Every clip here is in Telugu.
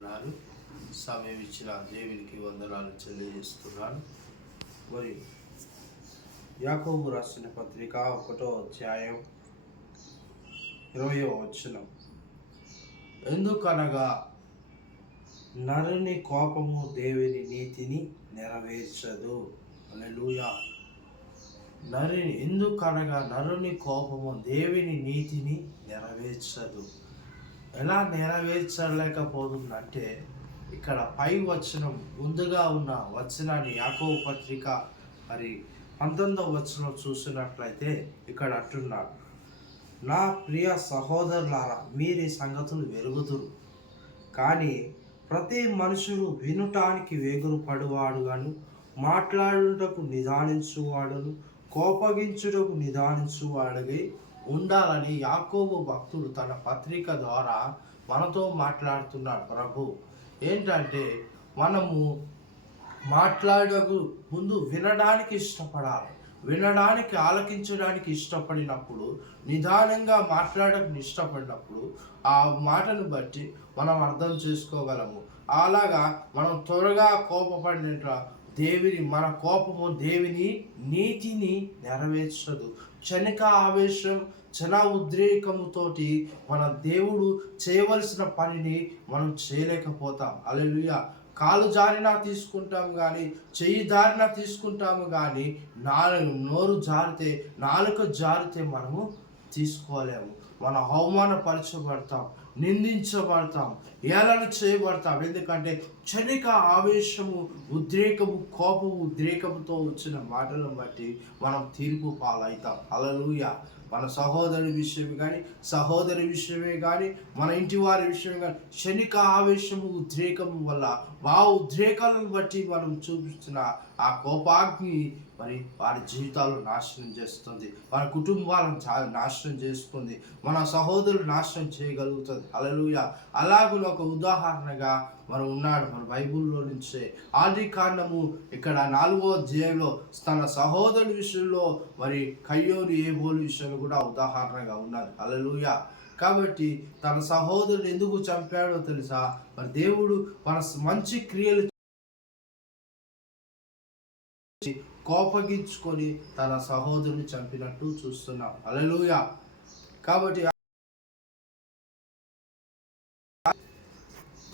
సమయం ఇచ్చిన దేవునికి వందనాలు తెలియజేస్తున్నాను. మరి యాకోబు రాసిన పత్రిక 1వ అధ్యాయం 20వ వచనం, ఎందుకనగా నరుని కోపము దేవుని నీతిని నెరవేర్చదు. హల్లెలూయా. ఎందుకనగా నరుని కోపము దేవుని నీతిని నెరవేర్చదు. ఎలా నెరవేర్చలేకపోతుందంటే, ఇక్కడ పై వచనం ముందుగా ఉన్న వచనాన్ని యాకోబు పత్రిక మరి 19వ వచనం చూసినట్లయితే ఇక్కడ అంటున్నాడు, నా ప్రియ సహోదరులారా, మీరీ సంగతులు వెరుగుదురు, కానీ ప్రతి మనుషుడు వినుటానికి వేగురు పడువాడుగాను, మాట్లాడుటకు నిదానించువాడును, కోపగించుటకు నిదానించువాడుగా ఉండాలని యాకోబు భక్తుడు తన పత్రిక ద్వారా మనతో మాట్లాడుతున్నాడు. ప్రభు ఏంటంటే, మనము మాట్లాడకు ముందు వినడానికి ఇష్టపడాలి. వినడానికి, ఆలకించడానికి ఇష్టపడినప్పుడు, నిదానంగా మాట్లాడడానికి ఇష్టపడినప్పుడు ఆ మాటను బట్టి మనం అర్థం చేసుకోగలము. అలాగా మనం త్వరగా కోపపడినట్ల మన కోపము దేవుని నీతిని నెరవేర్చదు. క్షణిక ఆవేశం, ఉద్రేకముతోటి మన దేవుడు చేయవలసిన పనిని మనం చేయలేకపోతాం. హల్లెలూయా. కాలు జారినా తీసుకుంటాము కానీ, చెయ్యి జారినా తీసుకుంటాము కానీ, నోరు జారితే, నాలుక జారితే మనము తీసుకోలేము. మనం అవమానపరచబడతాం, నిందించబడతాం, ఏలన చేయబడతాం. ఎందుకంటే క్షణిక ఆవేశము, ఉద్రేకముతో వచ్చిన మాటలను బట్టి మనం తీర్పు పాలవుతాం. హల్లెలూయా. మన సహోదరి విషయమే కానీ మన ఇంటి వారి విషయమే కానీ క్షణిక ఆవేశము, ఉద్రేకము వల్ల ఉద్రేకాలను బట్టి మనం చూపిస్తున్న ఆ కోపాగ్ని మరి వారి జీవితాలు నాశనం చేస్తుంది, వారి కుటుంబాలను నాశనం చేస్తుంది, మన సహోదరులు నాశనం చేయగలుగుతుంది. హల్లెలూయా. అలాగే ఒక ఉదాహరణగా మనం ఉన్నాడు మన బైబిల్లో నుంచే. ఆదికాండము ఇక్కడ 4వ అధ్యాయంలో తన సహోదరుల విషయంలో మరి కయ్యోను, ఏబోలు విషయంలో కూడా ఉదాహరణగా ఉన్నది. హల్లెలూయా. కాబట్టి తన సహోదరుడు ఎందుకు చంపాడో తెలుసా? మరి దేవుడు మన మంచి క్రియలు కోపగించుకొని తన సహోదరుని చంపినట్టు చూస్తున్నాం. హల్లెలూయా. కాబట్టి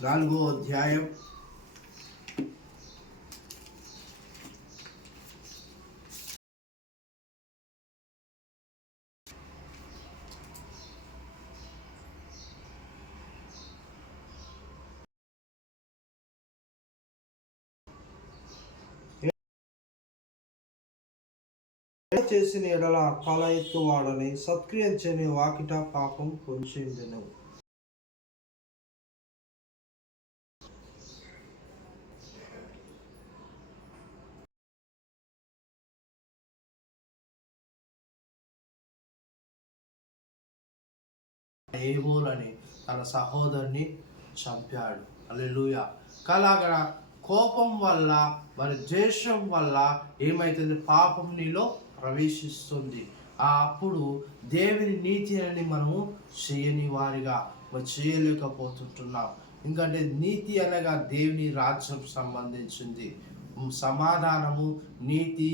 4వ అధ్యాయం 7 చేసిన ఎడల తల ఎత్తువాడని, సత్క్రియం చేయని వాకిట పాపం పొంచెందెను. ఏబోలని తన సహోదరుని చంపాడు. హల్లెలూయా. కలాగన కోపం వల్ల, మరి ద్వేషం వల్ల ఏమైతుంది? పాపం నీలో ప్రవేశిస్తుంది. అప్పుడు దేవుని నీతి అని మనము చేయని వారిగా చేయలేకపోతుంటున్నాం. ఎందుకంటే నీతి అనగా దేవుని రాజ్యం సంబంధించింది. సమాధానము, నీతి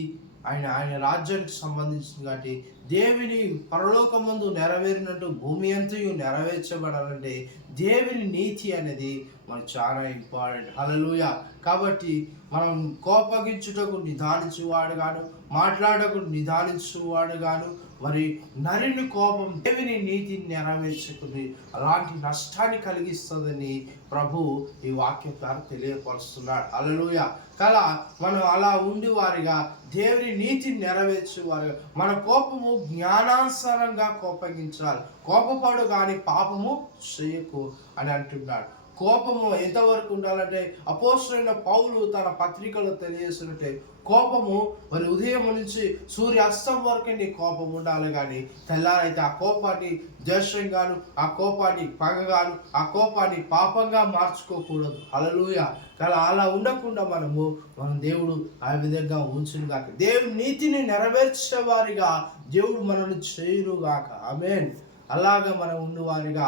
ఆయన రాజ్యానికి సంబంధించింది. కాబట్టి దేవుని పరలోకమందు నెరవేరినట్టు భూమి అంతయు నెరవేర్చబడాలంటే దేవుని నీతి అనేది మనకు చాలా ఇంపార్టెంట్. హల్లెలూయా. కాబట్టి మనం కోపగించుటకు నిదానించువాడు గాను, మాట్లాడకు నిదానించువాడు గాను, మరి నరుని కోపం దేవుని నీతిని నెరవేర్చుకుని అలాంటి నష్టాన్ని కలిగిస్తుందని ప్రభు ఈ వాక్యం ద్వారా తెలియపరుస్తున్నాడు. హల్లెలూయా. మనం అలా ఉండి వారిగా దేవుని నీతిని నెరవేర్చేవారుగా, మన కోపము జ్ఞానానుసారంగా కోపగించాలి. కోపపడు కానీ పాపము చేయకు అని అంటున్నాడు. కోపము ఎంతవరకు ఉండాలంటే, అపోస్తలుడైన పౌలు తన పత్రికలో తెలియజేసినట్టే కోపము మరి ఉదయం నుంచి సూర్యాస్తం వరకే నీ కోపం ఉండాలి. కానీ తెల్లారైతే ఆ కోపాన్ని ద్వేషంగాను, ఆ కోపాన్ని పగగాను, ఆ కోపాన్ని పాపంగా మార్చుకోకూడదు. హల్లెలూయా. అలా ఉండకుండా మన దేవుడు ఆ విధంగా ఉంచునుగాక. దేవుని నీతిని నెరవేర్చేవారిగా దేవుడు మనల్ని చేయునుగాక. ఆమేన్. అలాగా మనం ఉన్నవారిగా